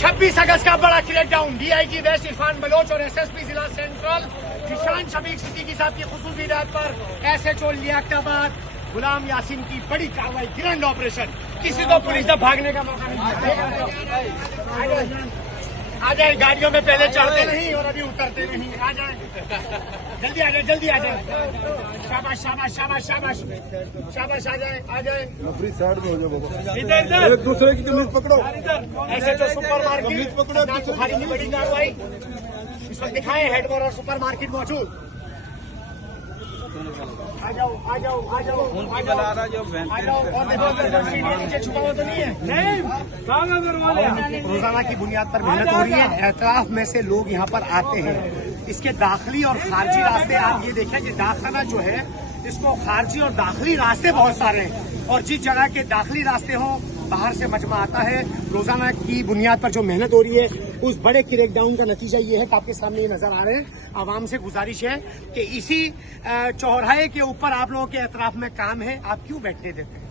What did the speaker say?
26 अगस्त का बड़ा crackdown. DIG west Irfan Baloch और एसएसपी जिला सेंट्रल निशान शफीक सिद्दीकी साहब की खुसूसी हिदायत पर एसएचओ लियाकताबाद गुलाम यासीन की बड़ी कार्रवाई, ग्रैंड ऑपरेशन। किसी को पुलिस ने भागने का मौका नहीं दिया। आ जाए, गाड़ियों में पहले चढ़ते नहीं और अभी उतरते नहीं। आ जाए, जल्दी आ जाए, जल्दी आ जाए। शाबाश शाबाश शाबाश शाबाश शाबाश, आ जाए आ जाए। साइड में हो जाओ बाबा, इधर एक दूसरे की कमीज पकड़ो। ऐसे तो सुपर मार्केट पकड़ो, बुखारी की बड़ी कार्रवाई इस वक्त दिखाए। हेडमोर और सुपर मार्केट मौजूद। आ जाओ आ जाओ आ जाओ आ जाओ आ जाओ। और देखो सीढ़ी नीचे छुपा हुआ तो नहीं है। रोजाना की बुनियाद पर मेहनत हो रही है। एतराफ में से लोग यहाँ पर आते हैं। इसके दाखिली और खारजी रास्ते आप ये देखें कि दाखिला जो है इसको खारजी और दाखिली रास्ते बहुत सारे हैं, और जिस जगह के दाखिली रास्ते हों बाहर से मजमा आता है। रोजाना की बुनियाद पर जो मेहनत हो रही है उस बड़े क्रैकडाउन का नतीजा ये है कि आपके सामने ये नजर आ रहे हैं। आवाम से गुजारिश है कि इसी चौराहे के ऊपर आप लोगों के एतराफ में काम है, आप क्यों बैठने देते हैं।